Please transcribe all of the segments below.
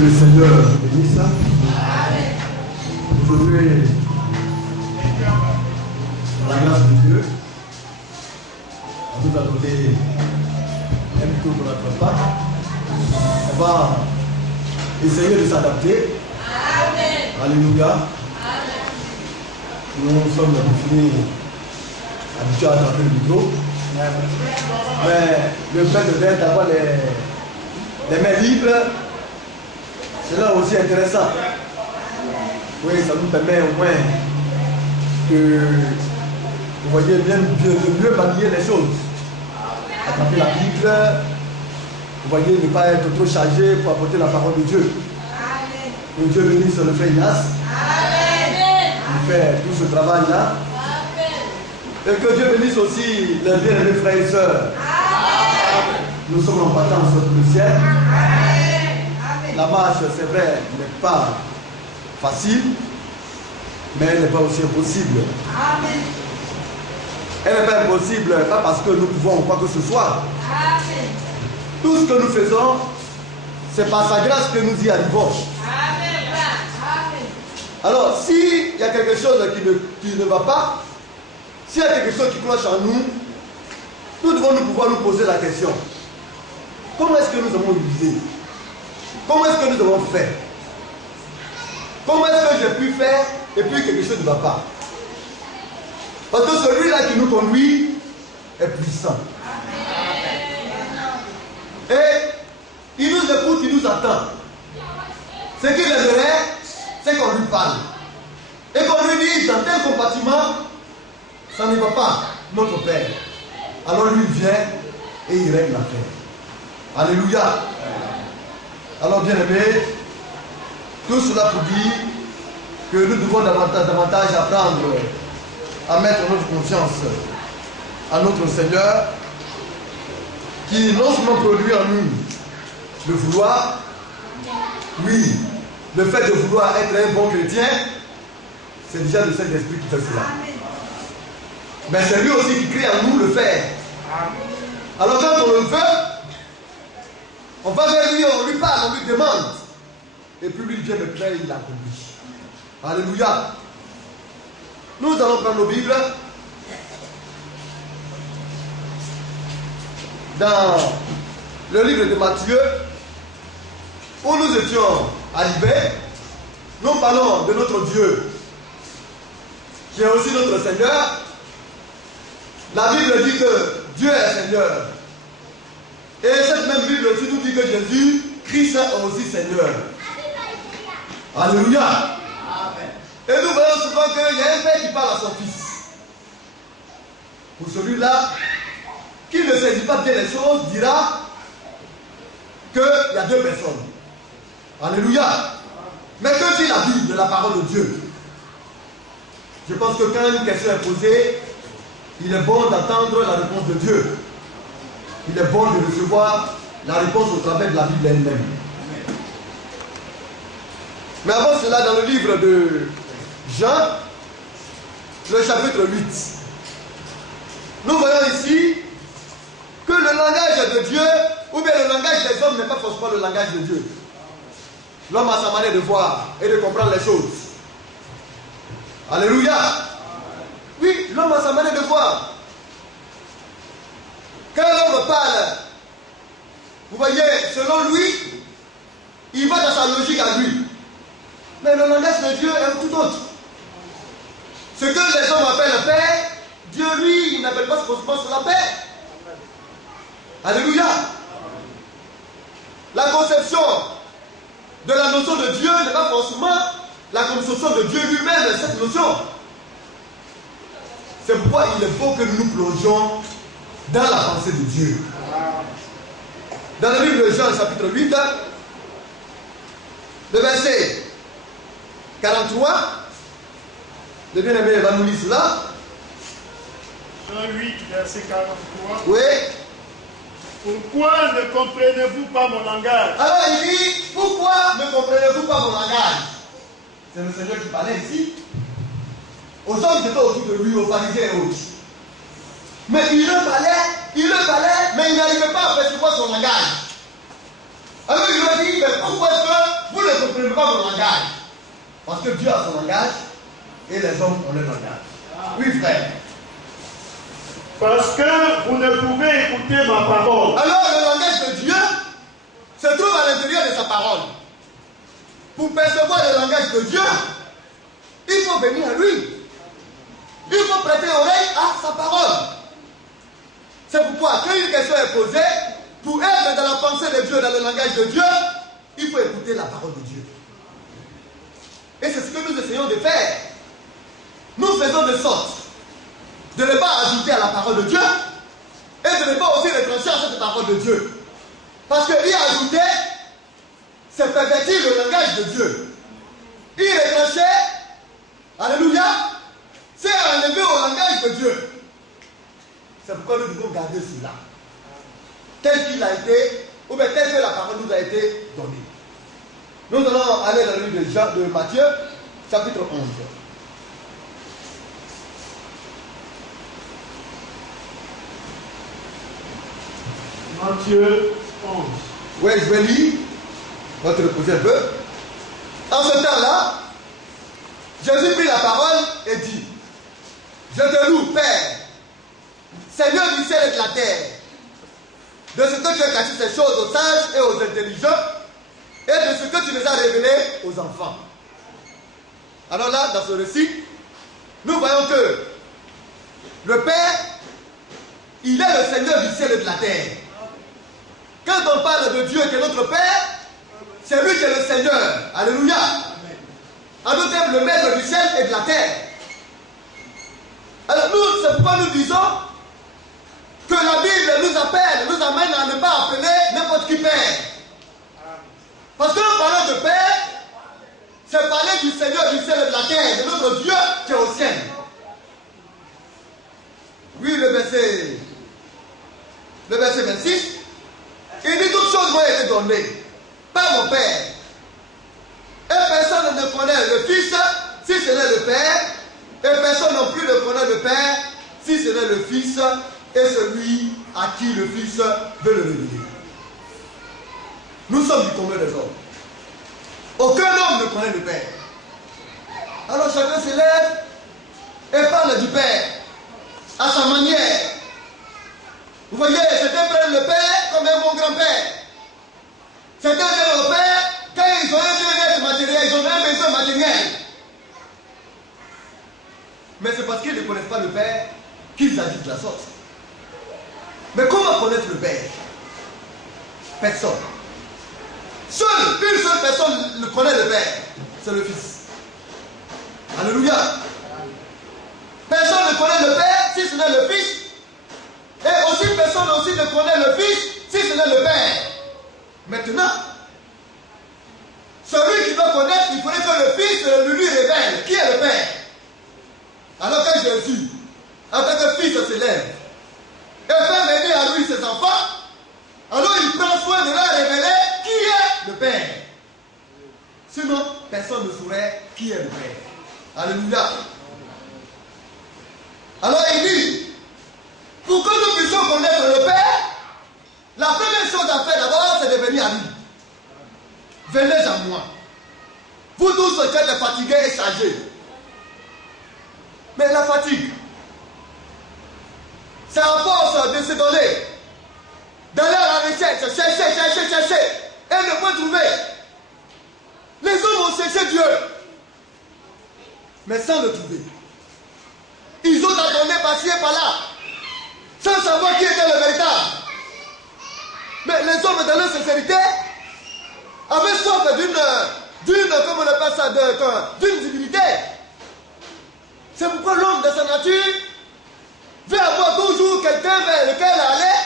le Seigneur bénisse. Aujourd'hui, par la grâce de Dieu, on nous a donné un tour de notre part. On va essayer de s'adapter. Alléluia. Nous sommes définis habitués à attraper le micro. Mais le fait d'avoir les mains libres, c'est là aussi intéressant. Oui, ça nous permet au moins que vous voyez bien de mieux manier les choses. Attraper la Bible, vous voyez, ne pas être trop chargé pour apporter la parole de Dieu. Que Dieu bénisse le frère Ignace. Il fait tout ce travail-là. Et que Dieu bénisse aussi les bien-aimés frères et sœurs. Nous sommes en vacances pour le ciel. La marche, c'est vrai, n'est pas facile, mais elle n'est pas aussi impossible. Elle n'est pas impossible, pas parce que nous pouvons quoi que ce soit. Tout ce que nous faisons, c'est par sa grâce que nous y arrivons. Alors, s'il y a quelque chose qui ne va pas, s'il y a quelque chose qui cloche en nous, nous devons pouvoir nous poser la question. Comment est-ce que nous avons utilisé? Comment est-ce que nous avons fait? Comment est-ce que j'ai pu faire et puis quelque chose ne va pas? Parce que celui-là qui nous conduit est puissant. Et il nous écoute, il nous attend. Ce qu'il aimerait, c'est qu'on lui parle. Et qu'on lui dise dans tel compartiment, ça ne va pas, notre Père. Alors lui vient et il règle l'affaire. Alléluia. Alors bien aimé, tout cela pour dire que nous devons davantage apprendre à mettre notre confiance à notre Seigneur, qui non seulement produit en nous le vouloir, oui, le fait de vouloir être un bon chrétien, c'est déjà le Saint-Esprit qui fait cela. Mais c'est lui aussi qui crée en nous le faire. Alors quand on le veut, on va vers lui, on lui parle, on lui demande. Et puis lui vient le faire, il l'accomplit. Alléluia. Nous allons prendre nos Bibles. Dans le livre de Matthieu, où nous étions arrivés, nous parlons de notre Dieu, qui est aussi notre Seigneur. La Bible dit que Dieu est Seigneur. Et cette même Bible aussi nous dit que Jésus, Christ est aussi Seigneur. Alléluia. Et nous voyons souvent qu'il y a un père qui parle à son fils. Pour celui-là, qui ne saisit pas bien les choses, dira qu'il y a deux personnes. Alléluia. Mais que dit la Bible de la parole de Dieu? Je pense que quand une question est posée, il est bon d'attendre la réponse de Dieu. Il est bon de recevoir la réponse au travers de la Bible elle-même. Mais avant cela, dans le livre de Jean, le chapitre 8, nous voyons ici que le langage de Dieu, ou bien le langage des hommes n'est pas forcément le langage de Dieu. L'homme a sa manière de voir et de comprendre les choses. Alléluia. Oui, l'homme a sa manière de voir. Quand l'homme parle, vous voyez, selon lui, il va dans sa logique à lui. Mais le langage de Dieu est tout autre. Ce que les hommes appellent paix, Dieu, lui, il n'appelle pas forcément la paix. Alléluia. La conception de la notion de Dieu n'est pas forcément la conception de Dieu lui-même, cette notion. C'est pourquoi il est beau que nous nous plongions dans la pensée de Dieu. Dans le livre de Jean, chapitre 8, le verset 43, le bien-aimé va nous lire cela. Jean 8, verset 43. Oui. Pourquoi ne comprenez-vous pas mon langage? Alors il dit, pourquoi ne comprenez-vous pas mon langage? C'est le Seigneur qui parlait ici. Aux hommes qui étaient autour de lui, aux pharisiens et autres. Mais il le parlait, mais il n'arrivait pas à percevoir son langage. Alors il lui a dit, mais pourquoi est-ce que vous ne comprenez pas mon langage. Parce que Dieu a son langage et les hommes ont leur langage. Oui, frère. Parce que vous ne pouvez écouter ma parole. Alors, le langage de Dieu se trouve à l'intérieur de sa parole. Pour percevoir le langage de Dieu, il faut venir à lui. Il faut prêter oreille à sa parole. C'est pourquoi, quand une question est posée, pour être dans la pensée de Dieu, dans le langage de Dieu, il faut écouter la parole de Dieu. Et c'est ce que nous essayons de faire. Nous faisons de sorte de ne pas ajouter à la parole de Dieu et de ne pas aussi retrancher à cette parole de Dieu. Parce que y ajouter, c'est pervertir le langage de Dieu. Y retrancher, alléluia, c'est enlever au langage de Dieu. C'est pourquoi nous devons garder cela tel qu'il a été, ou bien tel que la parole nous a été donnée. Nous allons aller dans le livre de Matthieu, chapitre 11. Matthieu 11. Oui, je vais lire. On va te reposer un peu. En ce temps-là, Jésus prit la parole et dit: Je te loue, Père, Seigneur du ciel et de la terre, de ce que tu as caché ces choses aux sages et aux intelligents, et de ce que tu les as révélées aux enfants. Alors là, dans ce récit, nous voyons que le Père, il est le Seigneur du ciel et de la terre. Quand on parle de Dieu qui est notre Père, c'est lui qui est le Seigneur. Alléluia. En d'autres termes, le maître du ciel et de la terre. Alors nous, c'est pourquoi nous disons que la Bible nous appelle, nous amène à ne pas appeler n'importe qui Père. Parce que nous parlons de Père, c'est parler du Seigneur du ciel et de la terre, de notre Dieu qui est au ciel. Oui, le verset 26, il dit: toutes choses m'ont été données par mon Père. Et personne ne connaît le Fils si ce n'est le Père, et personne non plus ne connaît le Père si ce n'est le Fils et celui à qui le Fils veut le révéler. Nous sommes du commun des hommes. Aucun homme ne connaît le Père. Alors chacun se lève et parle du Père à sa manière. Vous voyez, certains prennent le Père comme un bon grand-père. Certains prennent le Père quand ils ont un bien-être matériel, ils ont un besoin matériel. Mais c'est parce qu'ils ne connaissent pas le Père qu'ils agissent de la sorte. Mais comment connaître le Père? Personne. Une seule personne connaît le Père, c'est le Fils. Alléluia. Personne ne connaît le Père si ce n'est le Fils. Et aussi personne aussi ne connaît le Fils si ce n'est le Père. Maintenant, celui qui doit connaître, il faudrait que le Fils lui révèle qui est le Père. Alors que Jésus, en tant que Fils, se lève et fait venir à lui ses enfants, alors il prend soin de leur révéler qui est le Père. Sinon, personne ne saurait qui est le Père. Alléluia. Alors il dit, pour que nous puissions connaître le Père, la première chose à faire d'abord, c'est de venir à lui. Venez à moi. Vous tous qui êtes fatigués et chargés. Mais la fatigue, c'est à force de se donner, d'aller à la recherche, chercher, et ne pas trouver. Les hommes ont cherché Dieu, mais sans le trouver. Ils ont attendé par-ci et par-là, sans savoir qui était le véritable. Mais les hommes, dans leur sincérité, avaient soif comment on appelle ça, d'une divinité. C'est pourquoi l'homme de sa nature veut avoir toujours quelqu'un vers lequel aller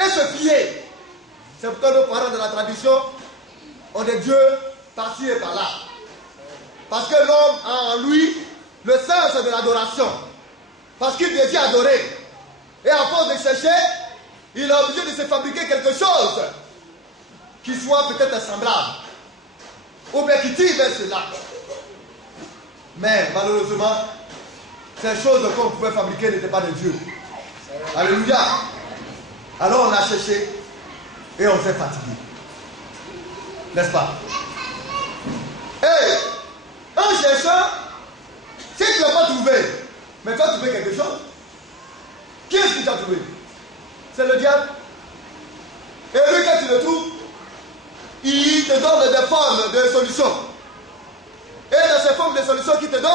et se fier. C'est pourquoi nos parents de la tradition ont des dieux par-ci et par-là. Parce que l'homme a en lui le sens de l'adoration. Parce qu'il désire adorer. Et à force de chercher, il est obligé de se fabriquer quelque chose qui soit peut-être semblable. Ou bien qui tire vers cela. Mais malheureusement, ces choses qu'on pouvait fabriquer n'étaient pas de Dieu. Alléluia. Alors on a cherché et on s'est fatigué. N'est-ce pas? Mais tu as trouvé quelque chose. Qui est-ce qui t'a trouvé? C'est le diable. Et lui, quand tu le trouves, il te donne des formes de solutions. Et dans ces formes de solutions qu'il te donne,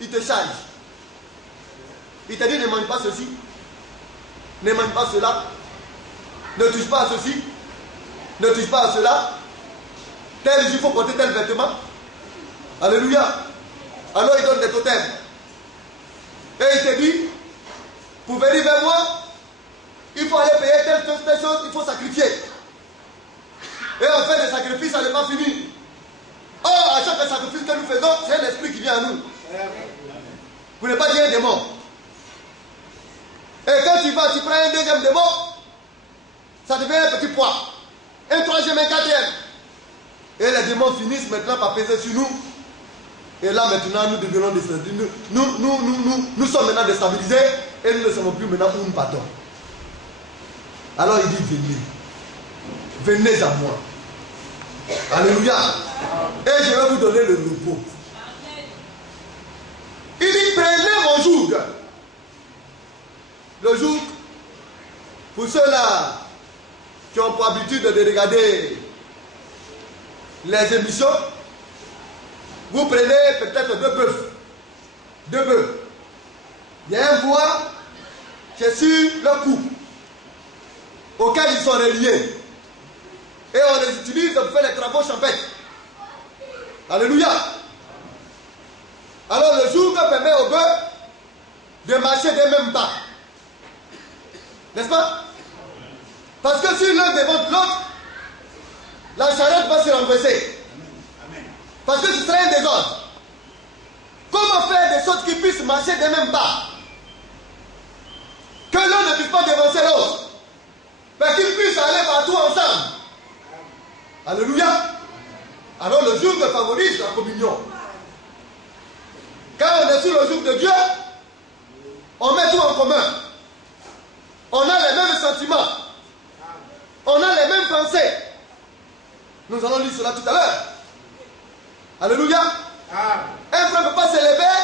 il te charge. Il te dit ne mange pas ceci, ne mange pas cela, ne touche pas à ceci, ne touche pas à cela. Tel jour, il faut porter tel vêtement. Alléluia. Alors il donne des totems. Et il te dit, pour venir vers moi, il faut aller payer telle chose, il faut sacrifier. Et on fait des sacrifices, ça n'est pas fini. Or, à chaque sacrifice que nous faisons, c'est l'esprit qui vient à nous. Vous n'êtes pas dire un démon. Et quand tu vas, tu prends un deuxième démon, ça devient un petit poids. Un troisième, un quatrième. Et les démons finissent maintenant par peser sur nous. Et là maintenant, nous devenons déstabilisés. Nous sommes maintenant déstabilisés et nous ne savons plus maintenant où nous partons. Alors il dit, venez. Venez à moi. Alléluia. Et je vais vous donner le repos. Il dit, prenez mon joug. Le joug, pour ceux-là qui ont pour habitude de regarder les émissions, vous prenez peut-être deux bœufs. Deux bœufs. Il y a un bois qui est sur le cou, auquel ils sont reliés. Et on les utilise pour faire les travaux champêtres. Alléluia. Alors le jour que permet aux bœufs de marcher des mêmes pas. N'est-ce pas? Parce que si l'un démonte l'autre, la charrette va se renverser. Parce que ce serait un désordre. Comment faire des sortes qui puissent marcher des mêmes pas? Que l'un ne puisse pas dévancer l'autre. Mais qu'ils puissent aller partout ensemble. Alléluia. Alors le jour favorise la communion. Quand on est sur le jour de Dieu, on met tout en commun. On a les mêmes sentiments. On a les mêmes pensées. Nous allons lire cela tout à l'heure. Alléluia. Un frère ne peut pas se lever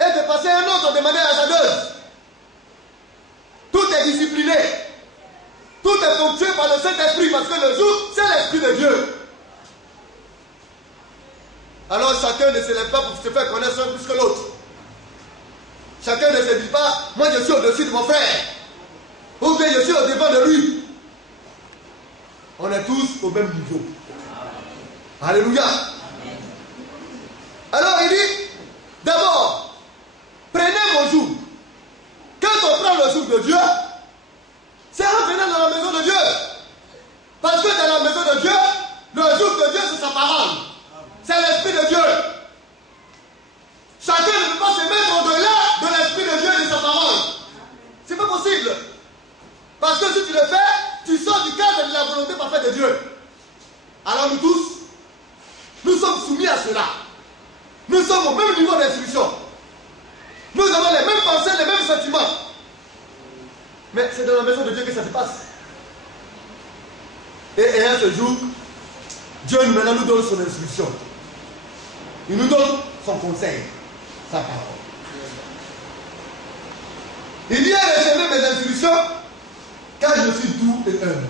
et de passer un autre de manière hasardeuse. Tout est discipliné. Tout est ponctué par le Saint-Esprit parce que le jour, c'est l'Esprit de Dieu. Alors chacun ne se lève pas pour se faire connaître un plus que l'autre. Chacun ne se dit pas, moi je suis au-dessus de mon frère. Ou bien je suis au-devant de lui. On est tous au même niveau. Alléluia. Alors il dit, d'abord, prenez mon joug. Quand on prend le joug de Dieu, c'est en venant dans la maison de Dieu. Parce que dans la maison de Dieu, le joug de Dieu c'est sa parole. C'est l'Esprit de Dieu. Chacun ne peut pas se mettre au-delà de l'Esprit de Dieu et de sa parole. C'est pas possible. Parce que si tu le fais, tu sors du cadre de la volonté parfaite de Dieu. Alors nous tous, nous sommes soumis à cela. Nous sommes au même niveau d'instruction. Nous avons les mêmes pensées, les mêmes sentiments. Mais c'est dans la maison de Dieu que ça se passe. Et un ce jour, Dieu maintenant nous donne son instruction. Il nous donne son conseil, sa parole. Il dit, recevez mes instructions, car je suis doux et humble.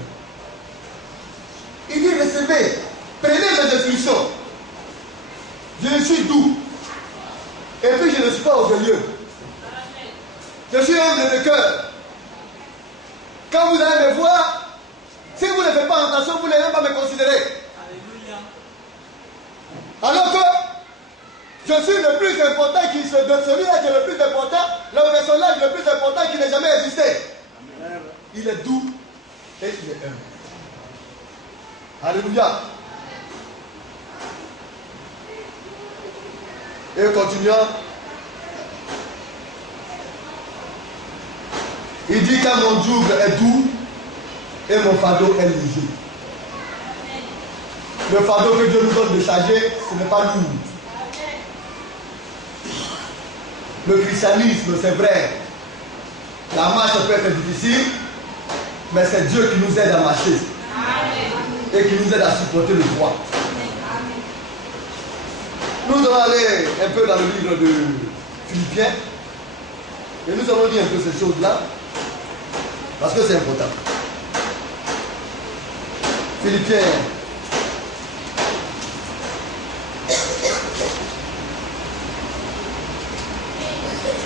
Il dit, recevez, prenez mes instructions. Je suis doux. Et puis je ne suis pas orgueilleux. Je suis humble de cœur. Quand vous allez me voir, si vous ne faites pas attention, vous n'allez même pas me considérer. Alors que je suis le plus important celui-là qui est le plus important, le personnage le plus important qui n'ait jamais existé. Il est doux et il est humble. Alléluia. Et continuant, il dit que mon joug est doux et mon fardeau est léger. Le fardeau que Dieu nous donne de charger, ce n'est pas lourd. Le christianisme, c'est vrai. La marche peut être difficile, mais c'est Dieu qui nous aide à marcher. Et qui nous aide à supporter le poids. Nous allons aller un peu dans le livre de Philippiens. Et nous allons dire un peu ces choses-là, parce que c'est important. Philippiens.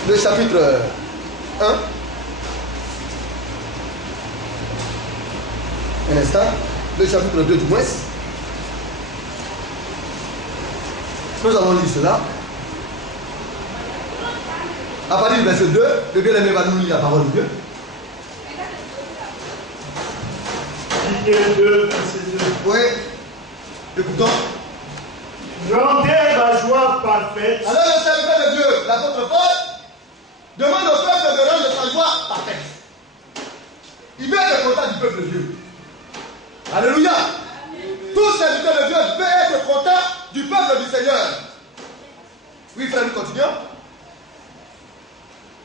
Le chapitre 1. Un instant. Le chapitre 2 du moins. Nous allons lire cela. À partir du verset 2, le bien-aimé va nous lire la parole de Dieu. Philippiens 2, verset 2. Oui. Écoutons. Rendez ma joie parfaite. Alors le serviteur de Dieu, l'apôtre Paul, demande au peuple de rendre sa joie parfaite. Il met le contact du peuple de Dieu. Alléluia. Tout serviteur de Dieu peut être content du peuple du Seigneur. Oui, frère, nous continuons.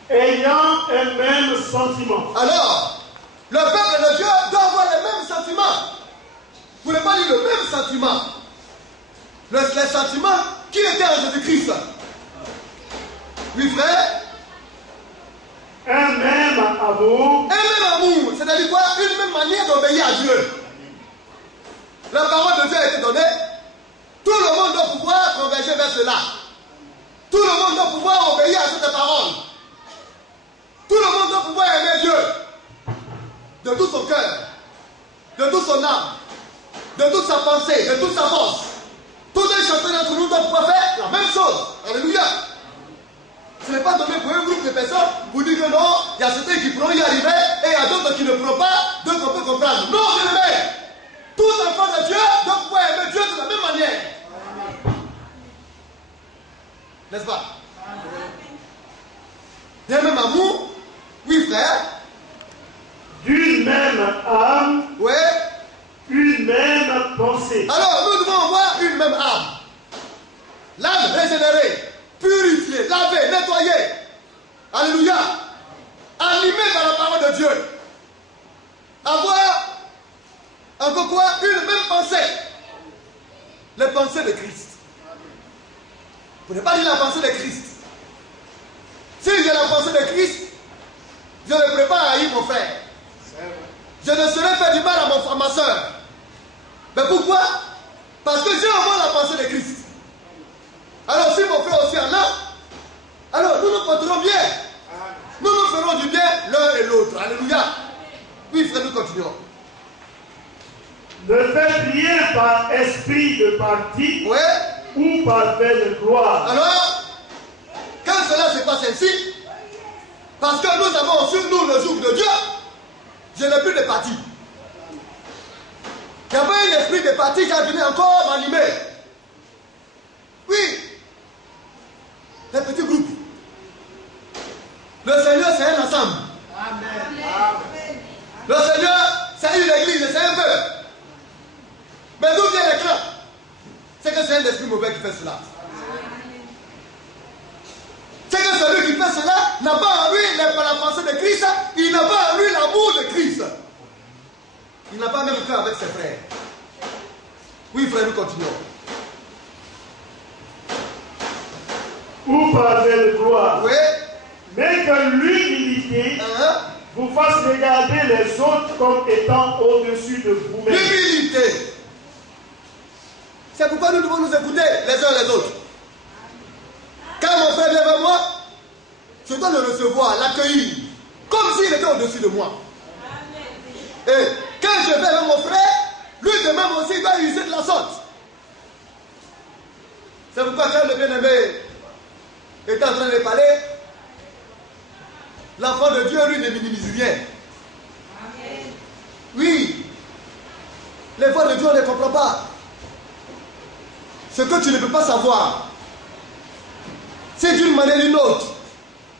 Ayant un même sentiment. Alors, le peuple de Dieu doit avoir les mêmes sentiments. Vous ne pouvez pas dire le même sentiment. Les sentiments qui étaient en Jésus-Christ. Oui, frère. Un même amour. Un même amour. C'est-à-dire quoi? Une même manière d'obéir à Dieu. La parole de Dieu a été donnée. Tout le monde doit pouvoir converger vers cela. Tout le monde doit pouvoir obéir à cette parole. Tout le monde doit pouvoir aimer Dieu. De tout son cœur. De toute son âme. De toute sa pensée. De toute sa force. Tous les chanteurs d'entre nous doivent pouvoir faire la même chose. Alléluia. Ce n'est pas donné pour un groupe de personnes pour dire que non, il y a certains qui pourront y arriver et il y a d'autres qui ne pourront pas, donc on peut comprendre. Non, bien aimé. Tout enfant de Dieu doit pouvoir aimer Dieu de la même manière. N'est-ce pas? D'un même amour. Oui, frère. D'une même âme. Oui. Une même pensée. Alors, nous devons avoir une même âme. L'âme régénérée, purifiée, lavée, nettoyée. Alléluia. Animée par la parole de Dieu. Avoir, encore quoi, une même pensée. Les pensées de Christ. Vous ne pouvez pas dire la pensée de Christ. Si j'ai la pensée de Christ, je ne prépare à haïr mon frère. Je ne saurais faire du mal à ma soeur. Mais pourquoi? Parce que j'ai au moins la pensée de Christ. Alors si mon frère aussi en a, alors nous nous porterons bien. Nous nous ferons du bien l'un et l'autre. Alléluia. Oui, frère, nous continuons. Ne faites rien par esprit de parti ou par belle gloire. Alors, quand cela se passe ainsi, parce que nous avons sur nous le joug de Dieu, je n'ai plus de parti. Il y avait un esprit de parti qui a venu encore m'animer. Oui. Les petits groupes. Le Seigneur, c'est un ensemble. Amen. Le Seigneur, c'est une église, c'est un peuple. Mais d'où vient les clans? C'est que c'est un esprit mauvais qui fait cela. C'est que celui qui fait cela n'a pas en lui la pensée de Christ, il n'a pas en lui l'amour de Christ. Il n'a pas même cœur avec ses frères. Oui, frère, nous continuons. Ou par belle gloire. Oui. Mais que l'humilité vous fasse regarder les autres comme étant au-dessus de vous-même. L'humilité. C'est pourquoi nous devons nous écouter les uns les autres. Quand mon frère vient vers moi, je dois le recevoir, l'accueillir, comme s'il était au-dessus de moi. Et quand je vais vers mon frère, lui de même aussi doit user de la sorte. C'est pourquoi quand le bien-aimé est en train de parler, l'enfant de Dieu, lui, ne minimise rien. Oui, les voix de Dieu, on ne les comprend pas. Ce que tu ne peux pas savoir, c'est d'une manière ou d'une autre.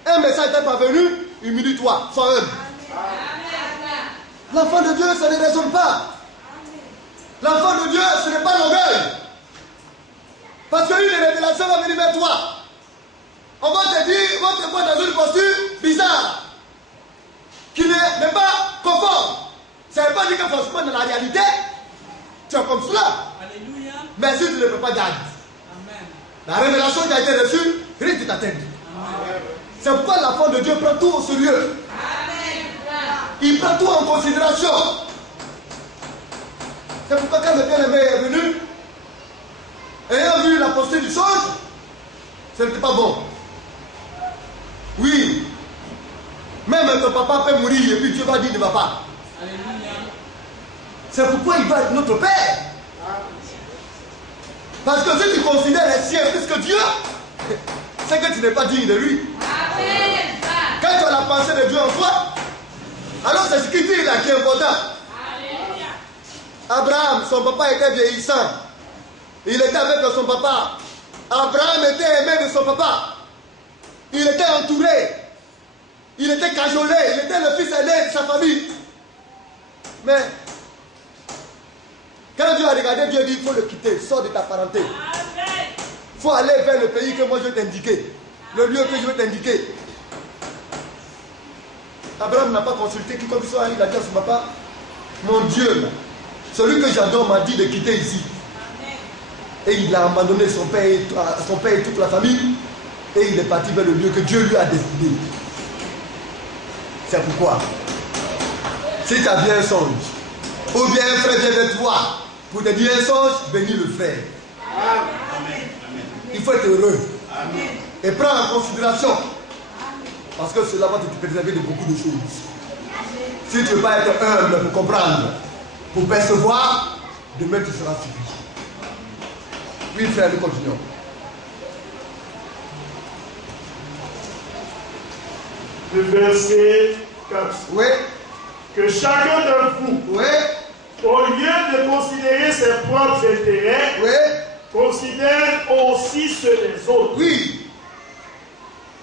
Un message n'est pas venu, humilie-toi, sois humble. L'enfant de Dieu, ça ne raisonne pas. L'enfant de Dieu, ce n'est pas l'orgueil. Parce qu'une révélation va venir vers toi. On va te dire, on te voit dans une posture bizarre, qui n'est pas conforme. Ça ne veut pas dire que forcément dans la réalité, tu es comme cela. Alléluia. Mais si tu ne peux pas garder, la révélation qui a été reçue risque de t'atteindre. C'est pourquoi l'enfant de Dieu prend tout au sérieux. Il prend tout en considération. C'est pourquoi quand le bien-aimé est venu, ayant vu la posture du songe, ce n'était pas bon. Oui. Même ton papa peut mourir et puis Dieu va dire ne va pas. C'est pourquoi il va être notre Père. Parce que si tu considères les siens plus que Dieu, c'est que tu n'es pas digne de lui. Quand tu as la pensée de Dieu en toi, alors c'est ce qu'il dit là qui est important. Abraham, son papa était vieillissant. Il était avec son papa. Abraham était aimé de son papa. Il était entouré. Il était cajolé. Il était le fils aîné de sa famille. Mais quand Dieu a regardé, Dieu dit il faut le quitter. Sors de ta parenté. Il faut aller vers le pays que moi je vais t'indiquer. Le lieu que je vais t'indiquer. Abraham n'a pas consulté quiconque soit. Il a dit à son papa, mon Dieu, celui que j'adore m'a dit de quitter ici. Et il a abandonné son père et toute la famille. Et il est parti vers le lieu que Dieu lui a décidé. C'est pourquoi, si tu as bien un songe, ou bien un frère vient vers toi pour te dire un songe, bénis le frère. Il faut être heureux. Et prends en considération. Parce que cela va te préserver de beaucoup de choses. Si tu ne veux pas être humble pour comprendre, pour percevoir, demain tu seras suffisant. Oui, frère, nous continuons. Le verset 4. Oui. Que chacun de vous, Oui. au lieu de considérer ses propres intérêts, Oui. considère aussi ceux des autres. Oui.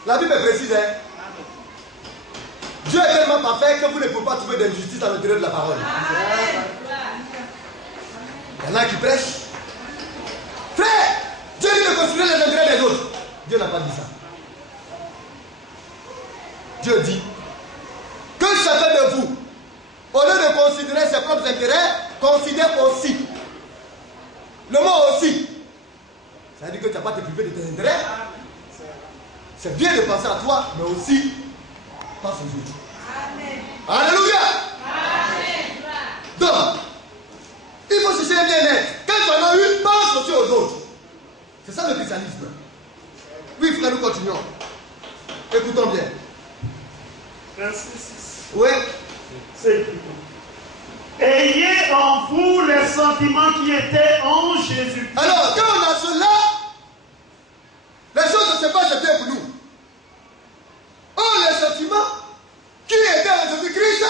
La Bible est précise, hein? Dieu est tellement parfait que vous ne pouvez pas trouver d'injustice à l'intérieur de la parole. Il y en a qui prêchent. Frère, Dieu dit de considérer les intérêts des autres. Dieu n'a pas dit ça. Dieu dit que chacun de vous, au lieu de considérer ses propres intérêts, considère aussi. Le mot aussi, ça veut dire que tu n'as pas à te priver de tes intérêts. C'est bien de penser à toi, mais aussi pense aux autres. Amen. Alléluia. Amen. Donc, il faut chercher un bien-être. Quand tu en as eu, pense aussi aux autres. C'est ça le christianisme. Oui, frère, nous continuons. Écoutons bien. Verset 6. Oui. C'est écrit. Ayez en vous les sentiments qui étaient en Jésus-Christ. Alors, quand on a cela, les choses ne se passent bien pour nous. Oh, les sentiments qui étaient en Jésus-Christ,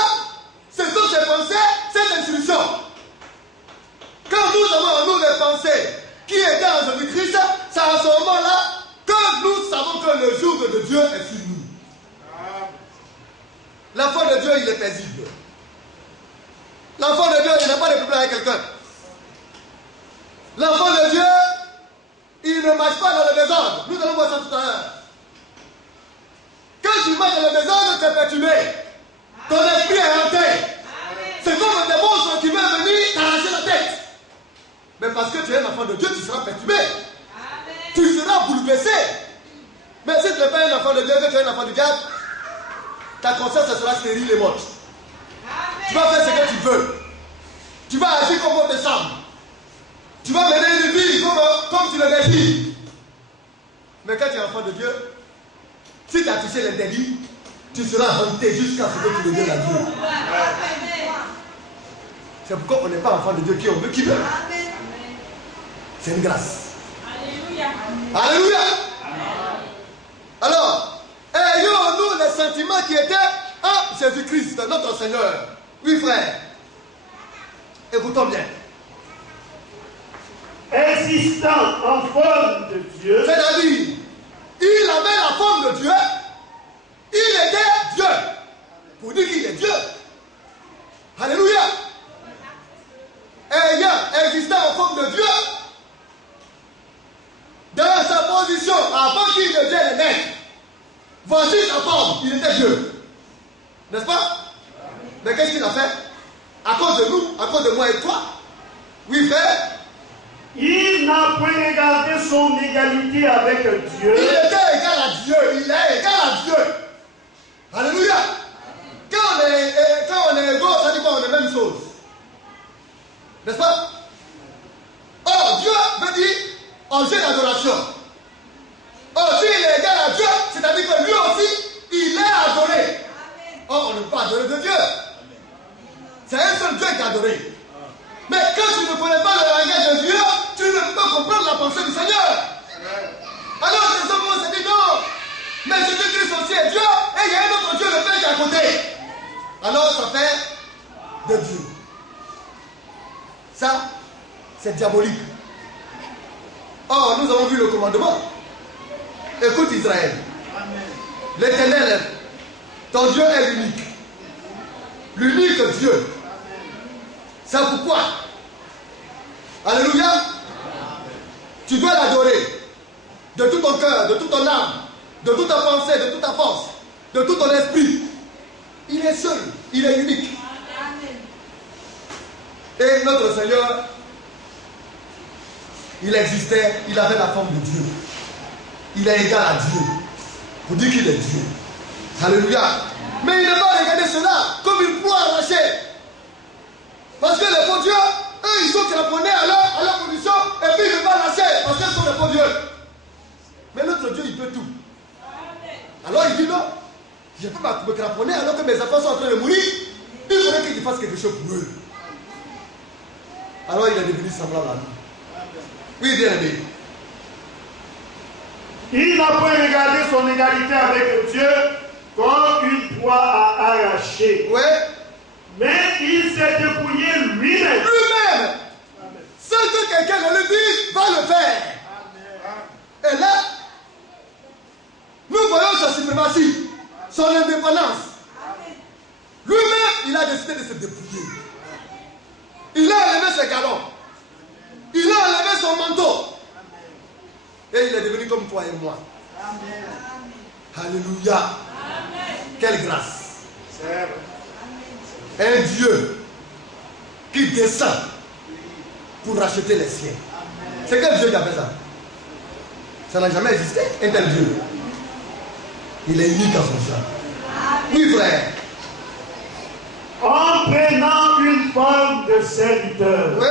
ce sont ces pensées, cette instruction. Quand nous avons en nous les pensées qui étaient en Jésus-Christ, c'est à ce moment-là que nous savons que le jour de Dieu est sur nous. L'enfant de Dieu, il est paisible. L'enfant de Dieu, il n'a pas de problème avec quelqu'un. L'enfant de Dieu, il ne marche pas dans le désordre. Nous allons voir ça tout à l'heure. Quand tu marches dans le désordre, tu es perturbé. Ton esprit est hanté. C'est comme un démon qui veut venir t'arracher la tête. Mais parce que tu es un enfant de Dieu, tu seras perturbé. Tu seras bouleversé. Mais si tu n'es pas un enfant de Dieu, que tu es un enfant de diable, ta conscience sera stérile et morte. Tu vas faire ce que tu veux. Tu vas agir comme on te semble. Tu vas mener une vie comme tu le désires. Mais quand tu es enfant de Dieu, si tu as touché l'interdit, tu seras hanté jusqu'à ce que tu deviennes à Dieu. C'est pourquoi on n'est pas enfant de Dieu qui on veut, qui veut. C'est une grâce. Alléluia. Alléluia. Alors, ayons-nous les sentiments qui étaient en Jésus-Christ, notre Seigneur. Oui, frère. Écoutons bien. Existant en forme de Dieu. C'est-à-dire, il avait la forme de Dieu. Il était Dieu. Pour dire qu'il est Dieu. Alléluia. Ayant existant en forme de Dieu, dans sa position, avant qu'il devienne maître, voici sa forme, il était Dieu. N'est-ce pas? Mais qu'est-ce qu'il a fait? À cause de nous, à cause de moi et toi. Oui, frère. Il n'a point regardé son égalité avec Dieu. Il était égal à Dieu. Il est N'est-ce pas? Or, Dieu veut dire objet d'adoration. Or, s'il est égal à Dieu, c'est-à-dire que lui aussi, il est adoré. Or, on ne peut pas adorer de Dieu. C'est un seul Dieu qui est adoré. Mais quand tu ne connais pas le langage de Dieu, tu ne peux pas comprendre la pensée du Seigneur. Alors, les hommes se disent non, mais Jésus-Christ aussi est Dieu, et il y a un autre Dieu, le Père, qui est à côté. Alors, ça fait de Dieu. Ça, c'est diabolique. Or, nous avons vu le commandement. Écoute Israël. L'Éternel, ton Dieu est l'unique. L'unique Dieu. C'est pourquoi, alléluia, tu dois l'adorer de tout ton cœur, de toute ton âme, de toute ta pensée, de toute ta force, de tout ton esprit. Il est seul, il est unique. Et notre Seigneur, il existait, il avait la forme de Dieu. Il est égal à Dieu. Pour dire qu'il est Dieu. Alléluia. Mais il ne va regarder cela comme une proie arrachée. Parce que les bons dieux, eux, ils sont cramponnés à leur position et puis ils ne vont pas lâcher parce qu'ils sont des bons dieux. Mais notre Dieu, il peut tout. Alors il dit non, je ne peux pas me cramponner alors que mes enfants sont en train de mourir. Il faudrait qu'il fasse quelque chose pour eux. Alors il est devenu semblable à nous. Oui, bien aimé. Il n'a pas regardé son égalité avec Dieu comme une proie à arracher. Oui. Mais il s'est dépouillé lui-même. Lui-même. Sans que quelqu'un ne le dise, va le faire. Amen. Et là, nous voyons sa suprématie, son indépendance. Lui-même, il a décidé de se dépouiller. Il a enlevé ses galons. Il a enlevé son manteau. Et il est devenu comme toi et moi. Amen. Alléluia. Amen. Quelle grâce. Un Dieu qui descend pour racheter les siens. C'est quel Dieu qui a fait ça? Ça n'a jamais existé, un tel Dieu. Il est unique en son genre. Oui, frère. En prenant une forme de serviteur. Oui.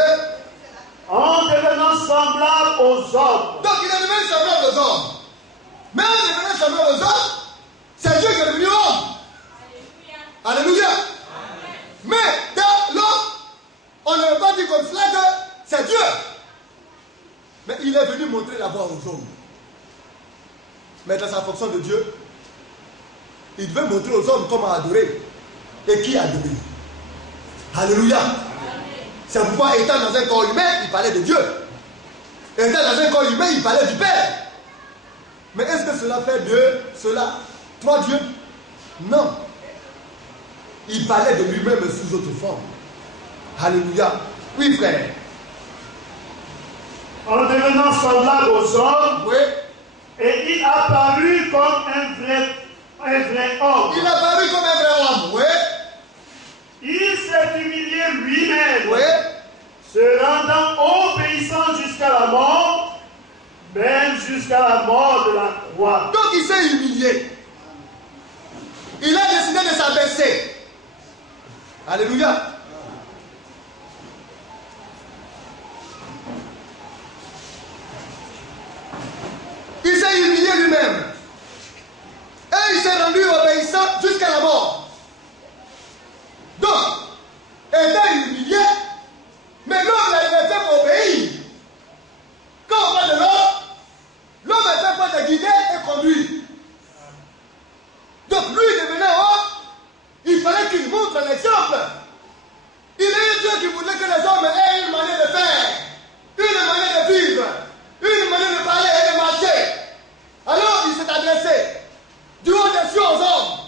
En devenant semblable aux hommes. Donc il est devenu semblable aux hommes. Mais en devenant semblable aux hommes, c'est Dieu qui est devenu homme. Alléluia. Mais dans l'homme, on ne veut pas dire comme cela que c'est Dieu. Mais il est venu montrer la voie aux hommes. Mais dans sa fonction de Dieu, il devait montrer aux hommes comment adorer. Et qui adorer. Alléluia. C'est pourquoi étant dans un corps humain, il parlait de Dieu. Étant dans un corps humain, il parlait du Père. Mais est-ce que cela fait de cela trois dieux? Non. Il parlait de lui-même sous autre forme. Alléluia. Oui, frère. En devenant semblable aux hommes, Oui. et il apparut comme un vrai homme. Il apparut comme un vrai homme. Oui. Il s'est humilié lui-même, Oui. se rendant obéissant jusqu'à la mort, même jusqu'à la mort de la croix. Donc il s'est humilié. Il a décidé de s'abaisser. Alléluia. Il s'est humilié lui-même. Et il s'est rendu obéissant jusqu'à la mort. Donc, étant humilié, mais l'homme il est fait pour obéir. Quand on parle de l'homme est fait pour te guider et conduire. Donc lui devenait homme, il fallait qu'il montre l'exemple. Il est un Dieu qui voulait que les hommes aient une manière de faire, une manière de vivre, une manière de parler et de marcher. Alors il s'est adressé du haut des cieux aux hommes.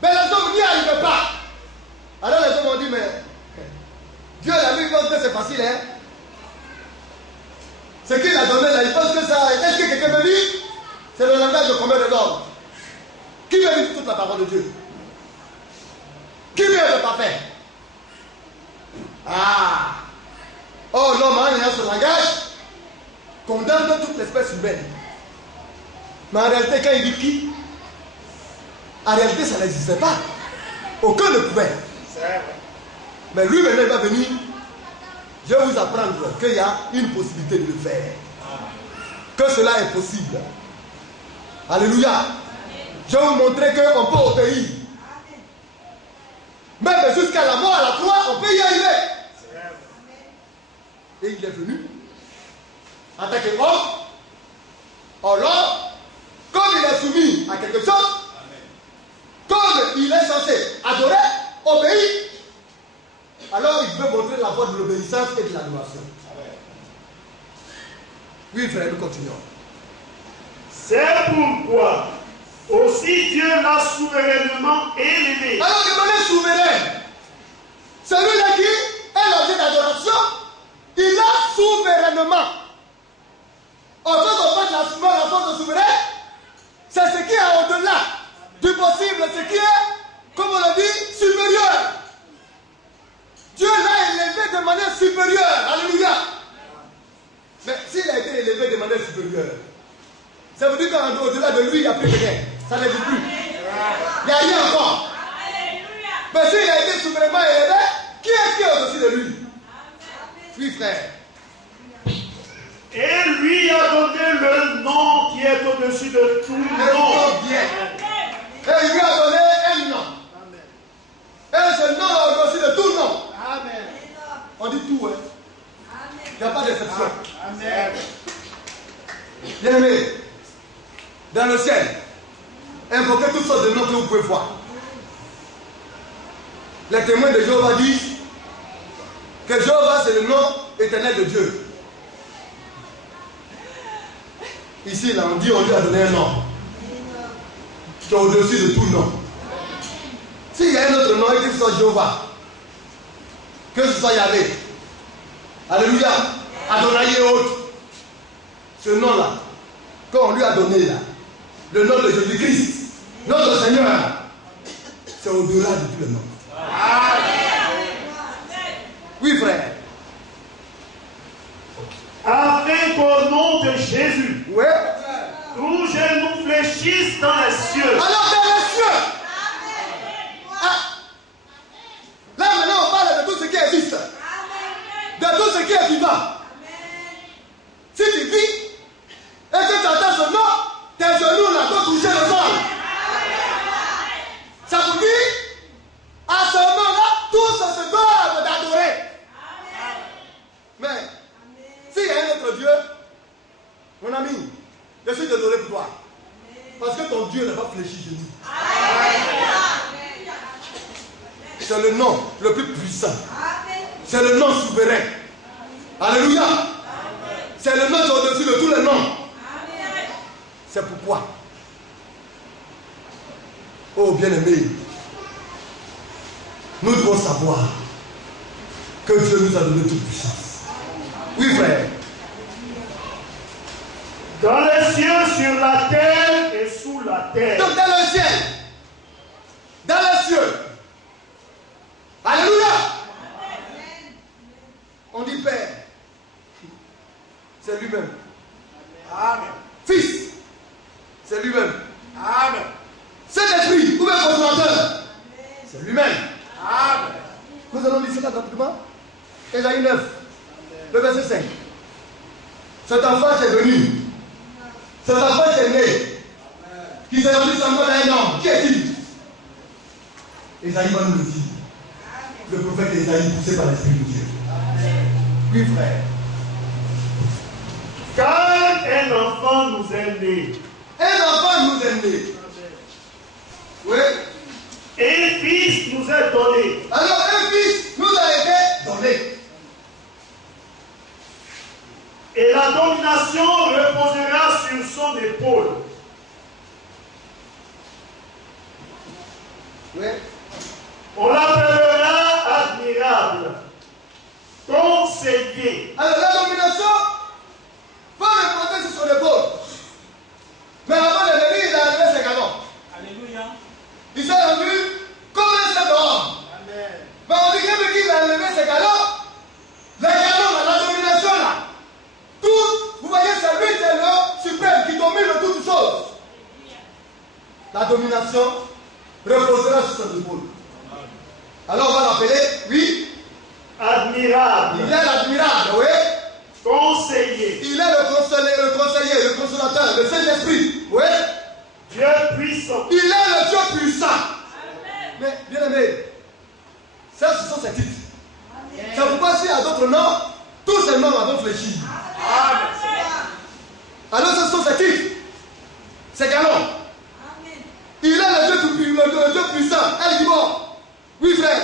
Mais les hommes n'y arrivaient pas. Alors les hommes ont dit, mais Dieu la Bible pense que c'est facile, hein? Ce qu'il a donné là, il pense que ça. Est-ce que quelqu'un me dit? C'est le langage de combien de l'homme? Qui veut dire toute la parole de Dieu? Qui veut le parfait? Ah! Oh, l'homme en ayant ce langage condamne toute l'espèce humaine. Mais en réalité, quand il dit qui? En réalité, ça n'existait pas. Aucun ne pouvait. Mais lui, maintenant, il va venir Je vais vous apprendre qu'il y a une possibilité de le faire. Que cela est possible. Alléluia. Je vais vous montrer qu'on peut obéir. Même jusqu'à la mort à la croix, on peut y arriver. Et il est venu en tant qu'homme. Alors, comme il est soumis à quelque chose, comme il est censé adorer, obéir, alors il veut montrer la voie de l'obéissance et de l'adoration. Oui, frère, nous continuons. C'est pourquoi aussi Dieu l'a souverainement élevé. Alors, de manière souveraine, celui-là qui est l'objet d'adoration, il a souverainement. En fait, on fait la force de souverain, c'est ce qui est au-delà du possible, ce qui est, comme on l'a dit, supérieur. Dieu l'a élevé de manière supérieure. Alléluia. Mais s'il a été élevé de manière supérieure, ça veut dire qu'au-delà de lui, il n'y a plus rien. Ça ne dit plus. Il n'y a rien encore. Mais s'il a été souverainement élevé, qui est au-dessus de lui? Oui, frère. Et lui a donné le nom qui est au-dessus de tout nom. Et il lui a donné un nom. Et ce nom est au-dessus de tout nom. Amen. On dit tout, hein. Il n'y a pas d'exception. Amen. Bien aimé, dans le ciel, invoquez toutes sortes de noms que vous pouvez voir. Les témoins de Jéhovah disent que Jéhovah c'est le nom éternel de Dieu. Ici, là, on dit on lui a donné un nom qui est au-dessus de tout nom. S'il y a un autre nom, que ce soit Jéhovah, que ce soit Yahvé, Alléluia, Adonai et autres, ce nom-là, qu'on lui a donné là, le nom de Jésus-Christ, notre Seigneur, c'est au-delà de tout le nom. Oui, frère. Afin qu'au nom de Jésus, Oui. tous genoux fléchissent dans les cieux. Alors dans les cieux. Ah. Là maintenant on parle de tout ce qui existe. De tout ce qui est vivant. Si tu vis et que tu entends ce nom, tes genoux là doivent toucher le sol. Ça vous dit, à ce moment-là, tous se doivent d'adorer. Mais s'il y a un autre Dieu, mon ami, je suis désolé pour toi. Parce que ton Dieu n'a pas fléchi chez nous. C'est le nom le plus puissant. C'est le nom souverain. Alléluia. C'est le nom qui est au-dessus de tous les noms. C'est pourquoi, oh bien-aimé, nous devons savoir que Dieu nous a donné toute puissance. Oui, frère. Dans les cieux, sur la terre et sous la terre. Donc dans le ciel, dans les cieux. Alléluia. On dit Père. C'est lui-même. Amen. Fils. C'est lui-même. Amen. Saint-Esprit, ou bien consolateur. C'est lui-même. Amen. Nous allons lire cela rapidement. Ésaïe 9, le verset 5. Cet enfant est venu. Cet enfant est né. Qui s'est rendu semblable à un homme. Qui est-il? Ésaïe va nous le dire. Le prophète Ésaïe poussé par l'Esprit de Dieu. Oui, frère. Car un enfant nous est né. Un enfant nous est né. Oui. Et un fils nous est donné. Alors un fils nous a été donné. Et la domination reposera sur son épaule. Oui. On l'appellera admirable, conseiller. Alors la domination va reposer sur son épaule. Mais avant de venir, il a enlevé ses galons. Alléluia. Il s'est rendu comme un simple homme. Amen. Mais on dit que qu'il a enlevé ses galons, les galons, la domination là, tout, vous voyez, c'est lui, c'est le suprême qui domine toutes choses. La domination reposera sur son épaule. Alors on va l'appeler, oui. admirable. Il est l'admirable, oui. Conseiller. Il est le conseiller, le consolateur, le Saint-Esprit, oui. Dieu puissant. Il est le Dieu puissant. Mais, bien aimé, ça, ce sont ses titres. Ça vous passe à d'autres noms, tous ces noms avons fléchi. Alors, ce sont ses titres. C'est galon. Il est le Dieu puissant. Elle dit bon. Oui, frère.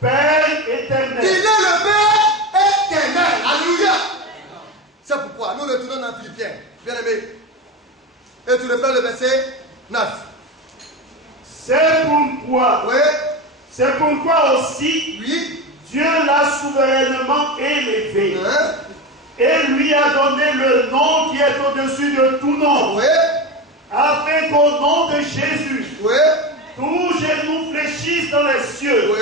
Père éternel. Il est le Père éternel. Alléluia. C'est pourquoi nous retournons dans Philippiens. Bien aimé. Et tu reprends le verset 9. C'est pourquoi. Oui. C'est pourquoi aussi. Oui. Dieu l'a souverainement élevé. Hein? Et lui a donné le nom qui est au-dessus de tout nom. Oui. Afin qu'au nom de Jésus, Oui. tous genoux fléchissent dans les cieux, Oui.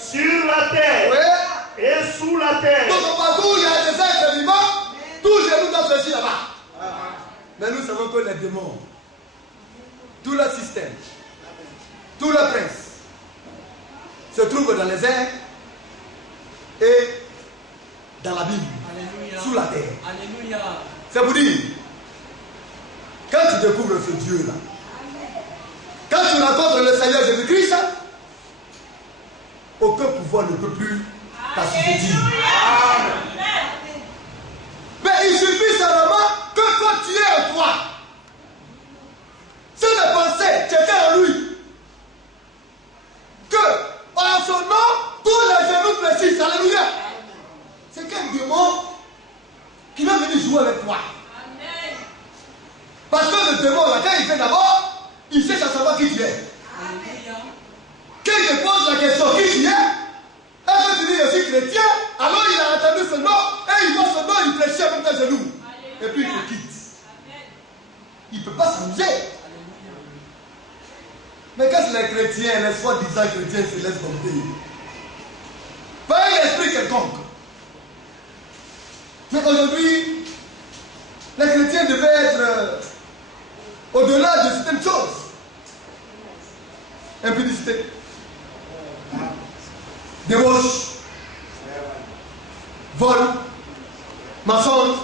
sur la terre Oui. et sous la terre. Donc partout où il y a des êtres vivants, tous genoux doivent fléchir là-bas. Mais nous savons que les démons, tout le système, tout le prince, se trouvent dans les airs et dans la Bible, Alléluia. Sous la terre. Alléluia. C'est pour dire, quand tu découvres ce Dieu-là, quand tu rencontres le Seigneur Jésus-Christ, aucun pouvoir ne peut plus t'assujettir. Mais il suffit seulement que toi tu es en toi. Si les pensées étaient en lui, que en son nom, tous les genoux fléchissent. Alléluia. C'est quel démon qui va venir jouer avec toi. Parce que le démon, là, quand il fait d'abord, il cherche à savoir qui tu es. Quand il te pose la question qui tu es, et que tu dis je suis chrétien, alors il a entendu ce nom, et il voit ce nom, il fléchit avec tes genoux. Et puis il te quitte. Il ne peut pas s'amuser. Mais quand les chrétiens, les soi-disant chrétiens se laissent dompter par un esprit quelconque. Mais aujourd'hui, les chrétiens devaient être au-delà de certaines choses. Impudicité, débauche, vol, mensonge.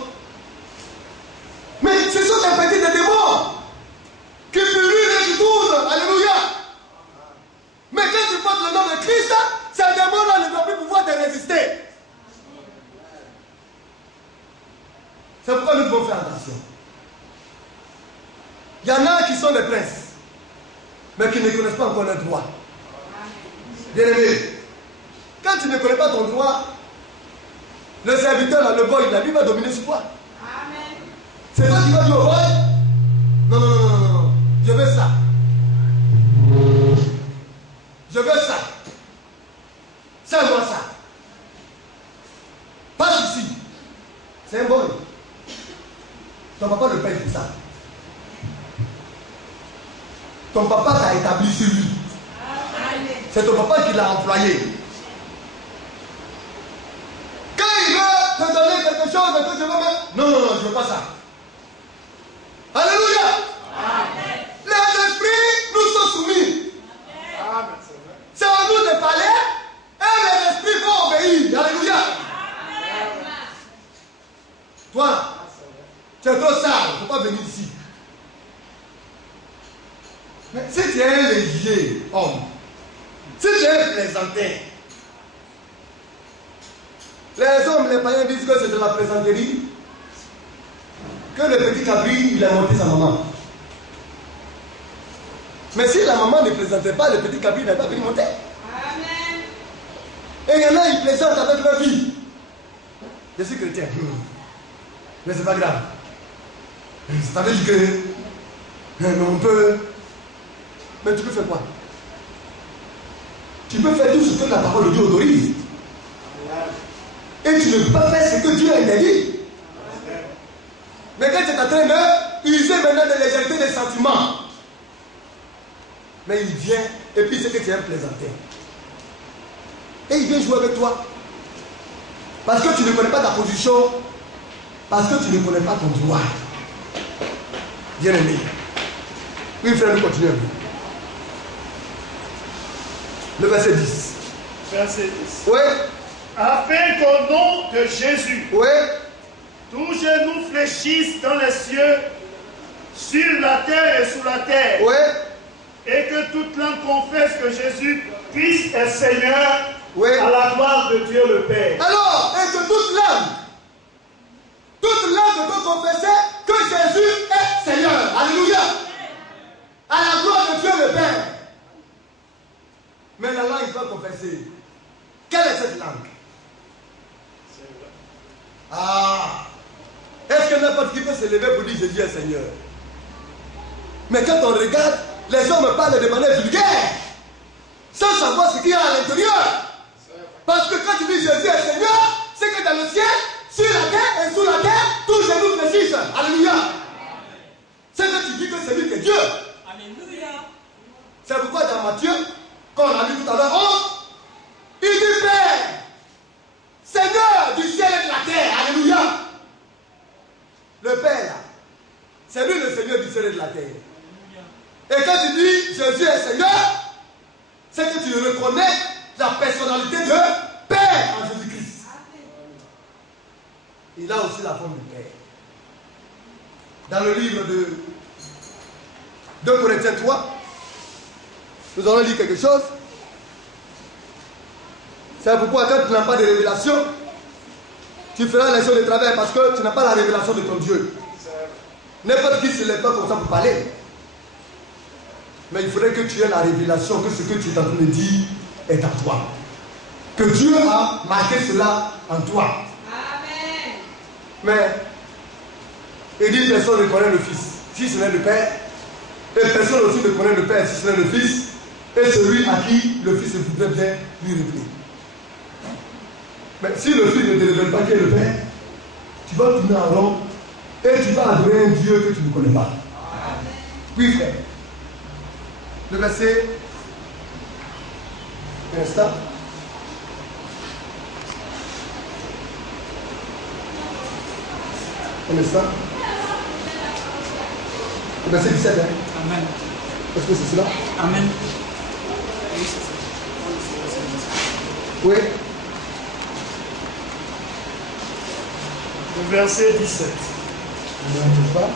Mais ce sont des petits démons qui purient et qui tournent. Alléluia. Mais quand tu portes le nom de Christ, ces démons-là ne doivent plus pouvoir te résister. C'est pourquoi nous devons faire attention. Il y en a qui sont des princes, mais qui ne connaissent pas encore leur droit. Bien aimé, quand tu ne connais pas ton droit, le serviteur, là, le boy, là, lui va dominer sur toi. C'est toi qui vas dire au boy, non, non, non, non, non, non, je veux ça. Je veux ça. C'est moi ça. Pas de souci. C'est un boy. Ton papa le paye pour ça. Ton papa t'a établi sur lui. C'est ton papa qui l'a employé. Quand il veut te donner quelque chose que je veux mettre, non, non, non, je ne veux pas ça. Alléluia. Amen. Les esprits nous sont soumis. Amen. C'est à nous de parler et les esprits vont obéir. Alléluia. Amen. Toi, tu es trop sale, il ne faut pas venir ici. Mais si tu es un léger homme, si tu es un plaisantin, les hommes, les païens disent que c'est de la plaisanterie, que le petit cabri, il a monté sa maman. Mais si la maman ne plaisantait pas, le petit cabri n'avait pas venu monter. Amen. Et il y en a, ils plaisantent avec leur vie. Je suis chrétien. Mais c'est pas grave. C'est-à-dire que on peut. Mais tu peux faire quoi? Tu peux faire tout ce que la parole de Dieu autorise. Et tu ne peux pas faire ce que Dieu a interdit. Mais quand tu es en train d'user maintenant de légèreté des sentiments, mais il vient et puis c'est que tu es un plaisantin. Et il vient jouer avec toi. Parce que tu ne connais pas ta position, parce que tu ne connais pas ton droit. Bien aimé. Oui, frère, nous continuons. Le verset 10. Verset 10. Oui. afin qu'au nom de Jésus, Oui. tous genoux fléchissent dans les cieux, sur la terre et sous la terre, Oui. et que toute langue confesse que Jésus-Christ est Seigneur, Oui. à la gloire de Dieu le Père. Alors, et que toute langue doit confesser que Jésus est Seigneur. Alléluia. À la gloire de Dieu le Père. Mais la langue doit confesser. Quelle est cette langue? Ah. Est-ce que n'importe qui peut se lever pour dire Jésus est Seigneur? Mais quand on regarde, les hommes parlent de manière vulgaire, sans savoir ce qu'il y a à l'intérieur. Parce que quand tu dis Jésus est Seigneur, c'est que dans le ciel, sur la terre et sous la terre, tous genoux fléchissent. Alléluia. C'est que tu dis que c'est lui qui est Dieu. Alléluia. C'est pourquoi dans Matthieu, quand on a lu tout à l'heure, il dit Père, Seigneur du ciel et de la terre. Alléluia. Le Père, c'est lui le Seigneur du ciel et de la terre. Et quand tu dis Jésus est Seigneur, c'est que tu reconnais la personnalité de Père en Jésus-Christ. Il a aussi la forme du Père. Dans le livre de 2 Corinthiens 3, nous allons lire quelque chose. C'est pourquoi quand tu n'as pas de révélation, tu feras les choses de travers parce que tu n'as pas la révélation de ton Dieu. N'importe qui ne se lève pas comme ça pour parler. Mais il faudrait que tu aies la révélation que ce que tu es en train de dire est en toi. Que Dieu a marqué cela en toi. Amen. Mais il dit personne ne connaît le Fils si ce n'est le Père. Et personne aussi ne connaît le Père si ce n'est le Fils. Et celui à qui le Fils voudrait bien lui révéler. Mais si le Fils ne te révèle pas qui est le Père, tu vas tourner en rond et tu vas adorer un Dieu que tu ne connais pas. Oui, frère. Le verset. Un instant. Un instant. Le verset 17. Hein? Amen. Est-ce que c'est cela? Amen. Oui. Le verset 17. Ne m'inquiète pas.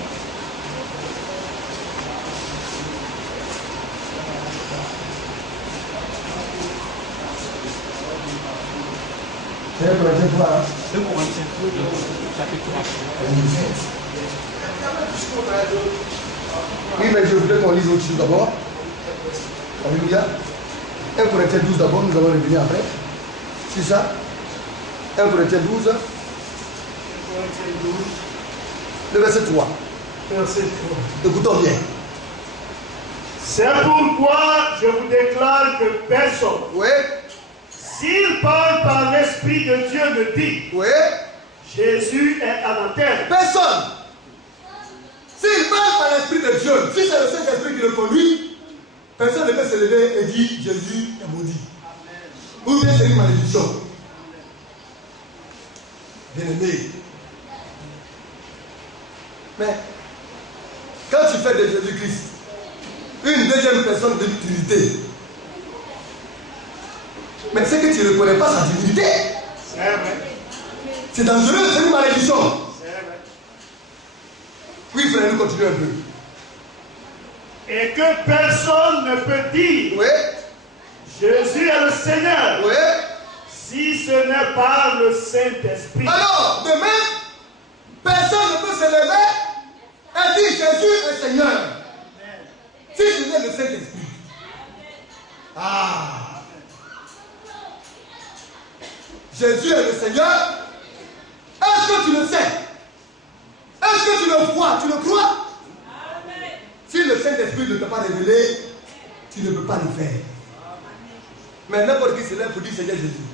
C'est un projet de voir. 2 Corinthiens, chapitre 3. Oui, mais je voudrais qu'on lise autre chose d'abord. Alléluia. 1 Corinthiens 12 d'abord, nous allons revenir après. C'est ça? 1 Corinthiens 12. Le verset 3. Verset 3. Écoutons bien. C'est pourquoi je vous déclare que personne, Oui, s'il parle par l'Esprit de Dieu, ne dit oui. Jésus est anathème. Personne. S'il parle par l'Esprit de Dieu, si c'est le Saint-Esprit qui le conduit, personne ne peut se lever et dire Jésus est maudit. Ou bien c'est une malédiction. Bien-aimé. Mais quand tu fais de Jésus-Christ une deuxième personne de l'utilité, mais c'est que tu ne reconnais pas sa divinité. C'est vrai. C'est dangereux, c'est une malédiction. C'est vrai. Oui, frère, nous continuons un peu. Et que personne ne peut dire Oui, Jésus est le Seigneur oui. si ce n'est par le Saint-Esprit. Alors, de même, personne ne peut se lever et dire Jésus est Seigneur. Si ce n'est le Saint-Esprit. Ah. Jésus est le Seigneur. Est-ce que tu le sais? Est-ce que tu le crois? Tu le crois? Si le Saint-Esprit ne t'a pas révélé, tu ne peux pas le faire. Mais n'importe qui se lève pour dire Seigneur Jésus.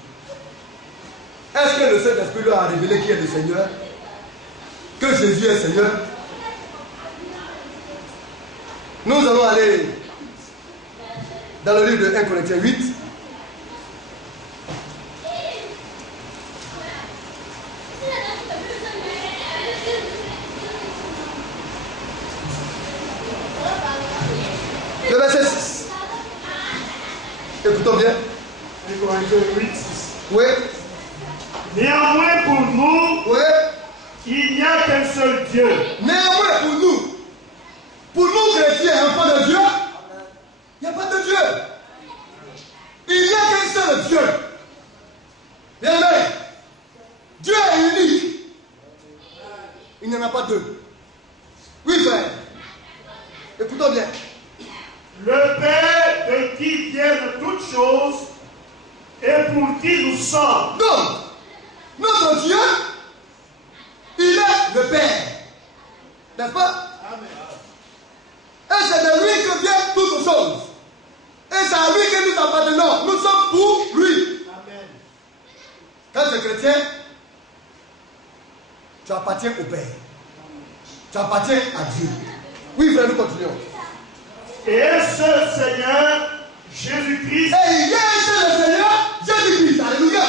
Est-ce que le Saint-Esprit leur a révélé qui est le Seigneur? Que Jésus est Seigneur? Nous allons aller dans le livre de 1 Corinthiens 8. Le verset 6. Écoutons bien. 1 Corinthiens 8, 6. Oui. Néanmoins, pour nous, Oui. il n'y a qu'un seul Dieu. Néanmoins, pour nous chrétiens, enfants de Dieu, il n'y a pas de Dieu. Il n'y a qu'un seul Dieu. Bien aimé, Dieu est unique. Il n'y en a pas deux. Oui, frère. Écoutons bien. Le Père de qui viennent toutes choses et pour qui nous sommes. Donc, notre Dieu, il est le Père. N'est-ce pas? Et c'est de lui que viennent toutes choses. Et c'est à lui que nous appartenons. Nous sommes pour lui. Amen. Quand tu es chrétien, tu appartiens au Père. Tu appartiens à Dieu. Oui, frère, nous continuons. Et un seul Seigneur, Jésus-Christ. Et il y a un seul Seigneur, Jésus-Christ. Alléluia.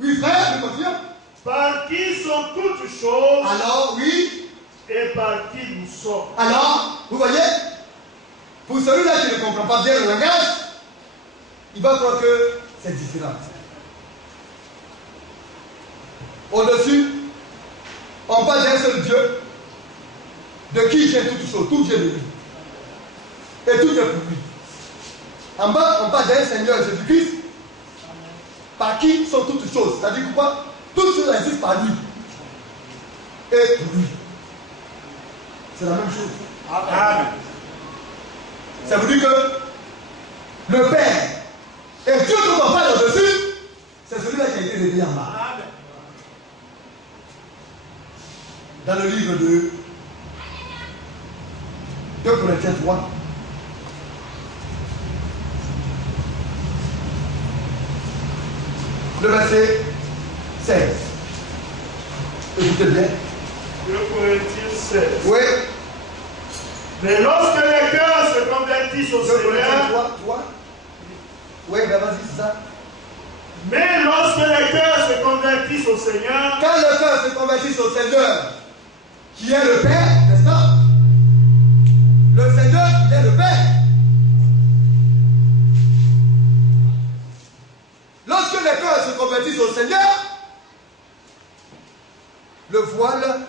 Oui, frère, nous continuons. Par qui sont toutes choses Alors, oui. et par qui nous sommes. Alors, vous voyez, pour celui-là qui ne comprend pas bien le langage, il va croire que c'est différent. Au-dessus, on parle d'un seul Dieu, de qui vient toutes choses, tout vient de lui. Et tout est pour lui. En bas, on parle d'un Seigneur Jésus-Christ, par qui sont toutes choses. C'est-à-dire quoi? Toutes choses existent par lui. Et pour lui. C'est la même chose. Amen. Ça veut dire que le Père et Dieu dont on parle au-dessus, c'est celui-là qui a été révélé en bas. Amen. Dans le livre de 2 Corinthiens 3. Le verset 16. Écoutez bien. 2 Corinthiens 16. Oui. Mais lorsque les cœurs se convertissent au 2 Corinthiens Seigneur, 3. Oui, ben vas-y, c'est ça. mais lorsque les cœurs se convertissent au Seigneur, Quand le cœur se convertit au Seigneur, qui est le Père, n'est-ce pas? Le Seigneur, il est le Père. Lorsque les cœurs se convertissent au Seigneur, le voile,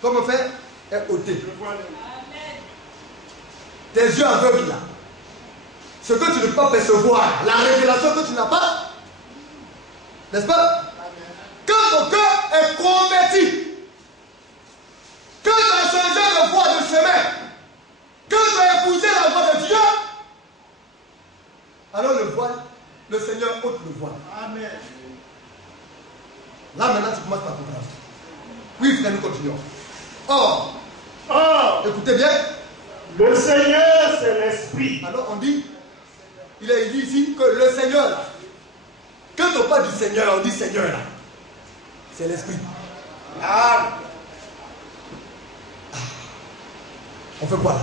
comme on fait, est ôté. Tes yeux aveugles là, ce que tu ne peux pas percevoir, la révélation que tu n'as pas, n'est-ce pas? Quand ton cœur est converti, quand tu as changé de voie de chemin, quand tu as épousé la voie de Dieu, alors le voile, le Seigneur ôte le voile. Amen. Là maintenant tu commences par comprendre. Oui, frère, nous continuons. Or, écoutez bien. Le Seigneur, c'est l'Esprit. Alors on dit, il est dit ici que le Seigneur là, quand on parle du Seigneur, on dit Seigneur là, c'est l'Esprit. On fait quoi là?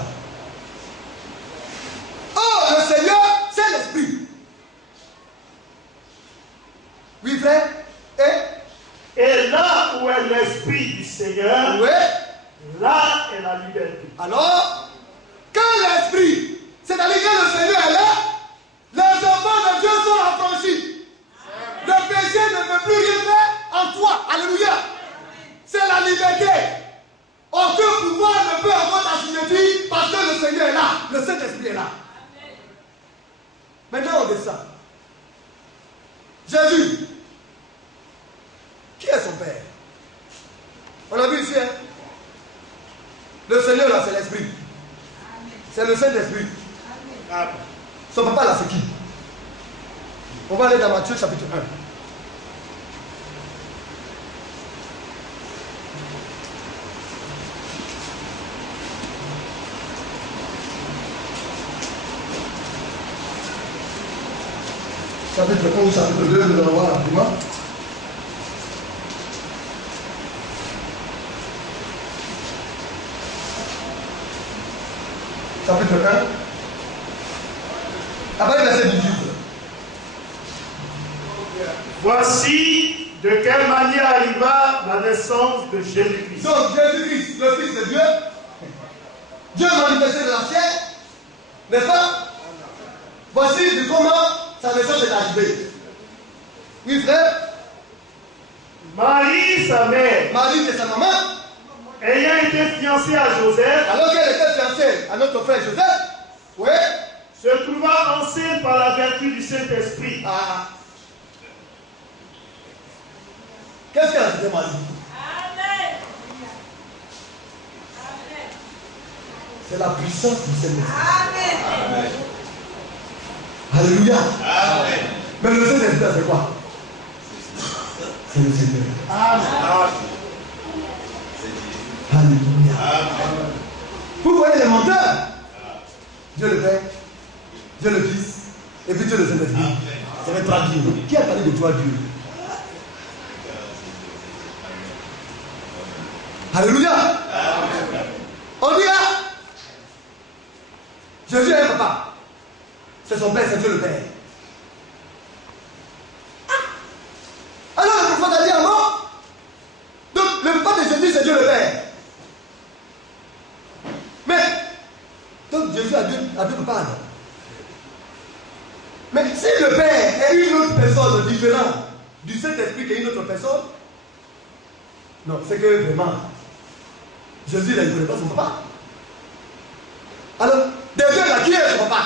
Oh, le Seigneur, c'est l'Esprit. Oui, frère. Et là où est l'Esprit du Seigneur, Oui. là est la liberté. Alors, quand l'Esprit, c'est-à-dire que le Seigneur est là, les enfants de Dieu sont affranchis. Le péché ne peut plus rien faire en toi. Alléluia. C'est la liberté. Aucun pouvoir ne peut avoir ta signature parce que le Seigneur est là. Le Saint-Esprit est là. Maintenant, on descend. Jésus, qui est son Père? On a vu ici, hein? Le Seigneur là, c'est l'Esprit. C'est le Saint-Esprit. Son papa là, c'est qui? On va aller dans Matthieu chapitre 1. Chapitre 1 ou chapitre 2, nous allons voir rapidement. Chapitre 1. Après le verset 18. Voici de quelle manière arriva la naissance de Jésus-Christ. Donc Jésus-Christ, le Fils de Dieu, Dieu manifesté de la chair, n'est-ce pas? Voici de comment sa naissance est arrivée. Oui, frère. Marie, sa mère, Marie c'est sa maman, ayant été fiancée à Joseph, alors qu'elle était fiancée à notre frère Joseph, oui, se trouva enceinte par la vertu du Saint-Esprit. ah. Qu'est-ce qu'elle a dit, Marie? Amen. C'est la puissance du Saint-Esprit. Amen. Alléluia. Amen. Mais le Saint-Esprit, c'est quoi? C'est le Seigneur. Amen. Alléluia. Vous voyez les menteurs? Dieu le Père, Dieu le Fils, et puis Dieu le Saint-Esprit. C'est les trois dieux. Qui a parlé de trois dieux? Alléluia. On dit là, Jésus est un papa. C'est son père, c'est Dieu le Père. Alors le prophète a dit à mort. Donc le papa de Jésus, c'est Dieu le Père. Mais, donc Jésus a deux papas. Mais si le Père est une autre personne différente du Saint-Esprit qui est une autre personne, non, c'est que vraiment, Jésus il ne connaît pas son papa. Alors, des deux là, qui est son papa?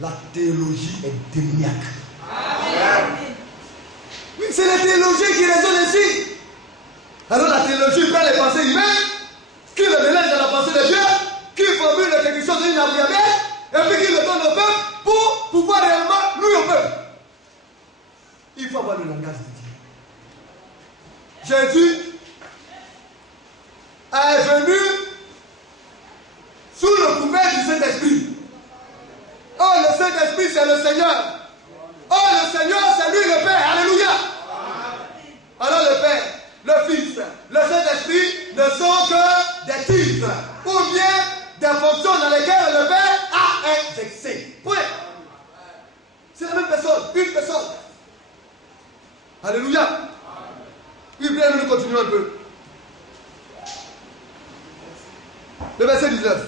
La théologie est démoniaque. Oui, c'est la théologie qui résonne ici. Alors la théologie prend les pensées humaines, qui le mélange dans la pensée de Dieu, qui formule quelque chose d'inavouable, et puis qui le donne au peuple pour pouvoir réellement nuire au peuple. Il faut avoir le langage de Dieu. Jésus est venu sous le couvert du Saint-Esprit. Oh, le Saint-Esprit, c'est le Seigneur. Oh, le Seigneur, c'est lui le Père. Alléluia. Alors le Père, le Fils, le Saint-Esprit ne sont que des titres ou bien des fonctions dans lesquelles le Père a exercé. Point. C'est la même personne, une personne. Alléluia. Oui, bien, nous continuons un peu. Le verset 19.